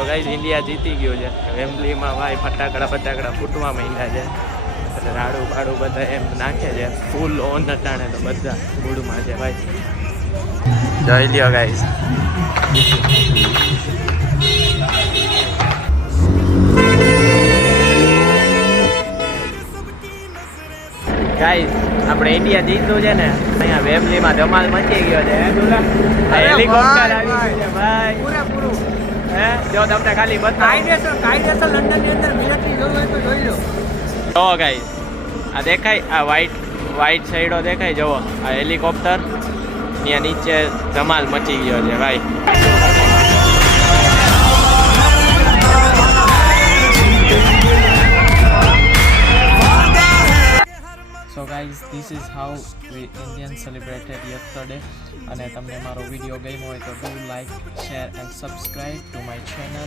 તો guys India જીતી ગયું છે વેમ્બલીમાં ભાઈ ફટાકડા ફૂટવા માંડ્યા છે એટલે રાડું બાડું બધા એમ નાખે છે ફૂલ ઓન અટાણે તો બધા મૂડમાં છે ભાઈ જોઈ લ્યો ગાઈસ ગાઈસ આપણે ઇન્ડિયા જીત્યું છે ને અહીંયા વેમ્બલીમાં ધમાલ મચી ગયો છે હેલિકોપ્ટર આવી ગયું છે ભાઈ પૂરેપૂરું હે જો તમને ખાલી કાયદેસર લંડનની અંદર મિલિટરી જોવું હોય તો જોઈ લો જો ગાઈસ આ દેખાય આ વ્હાઈટ સાઈડો દેખાય જુઓ આ હેલિકોપ્ટર ત્યાં નીચે ધમાલ મચી ગયો છે ભાઈ So guys, this is how we Indians celebrated yesterday. અને તમને મારો વિડીયો ગમ્યો હોય તો do like, share and subscribe to my channel.